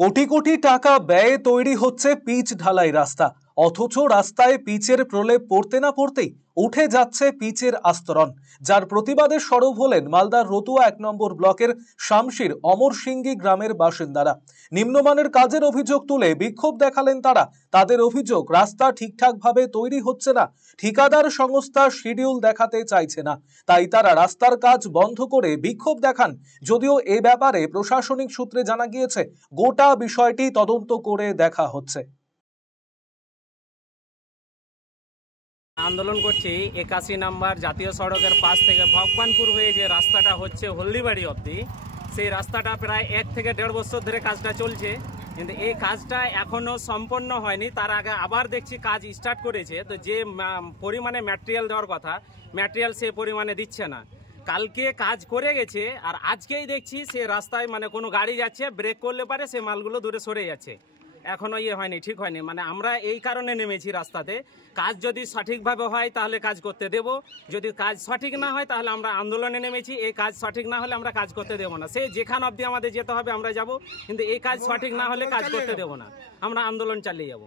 কোটি কোটি টাকা ব্যয়ে তৈরি হচ্ছে পিচ ঢালাই রাস্তা, অথচ রাস্তায় পিচের প্রলেপ পড়তে না পড়তেই উঠে যাচ্ছে পিচের আস্তরণ। যার প্রতিবাদে সরব হলেন মালদার রতুয়া ১ নম্বর ব্লকের শামশির অমরসিংগী গ্রামের বাসিন্দারা। নিম্নমানের কাজের অভিযোগ তুলে বিক্ষোভ দেখালেন তারা। তাদের অভিযোগ, রাস্তা ঠিকঠাকভাবে তৈরি হচ্ছে না, ঠিকাদার সংস্থা শিডিউল দেখাতে চাইছে না, তাই তারা রাস্তার কাজ বন্ধ করে বিক্ষোভ দেখান। যদিও এ ব্যাপারে প্রশাসনিক সূত্রে জানা গিয়েছে গোটা বিষয়টি তদন্ত করে দেখা হচ্ছে। আন্দোলন করছি ৮১ নম্বর জাতীয় সড়কের পাশ থেকে ভগবানপুর হয়ে যে রাস্তাটা হচ্ছে হলদিবাড়ি অবধি, সেই রাস্তাটা প্রায় ১ থেকে ১.৫ বছর ধরে কাজটা চলছে, কিন্তু এই কাজটা এখনো সম্পন্ন হয়নি। তার আগে আবার দেখছি কাজ স্টার্ট করেছে, তো যে পরিমাণে ম্যাটেরিয়াল দেওয়ার কথা ম্যাটেরিয়াল সেই পরিমাণে দিচ্ছে না। কালকে কাজ করে গেছে আর আজকেই দেখছি সে রাস্তায় কোনো গাড়ি যাচ্ছে, ব্রেক করলে পারে সে মালগুলো দূরে সরে যাচ্ছে। এখনো হয়নি, ঠিক হয়নি। আমরা এই কারণে নেমেছি রাস্তাতে, কাজ যদি সঠিকভাবে হয় তাহলে কাজ করতে দেব, যদি কাজ সঠিক না হয় তাহলে আমরা আন্দোলনে নেমেছি। এই কাজ সঠিক না হলে আমরা কাজ করতে দেবো না। সে যেখান অবধি আমাদের যেতে হবে আমরা যাব, কিন্তু এই কাজ সঠিক না হলে কাজ করতে দেবো না, আমরা আন্দোলন চালিয়ে যাব।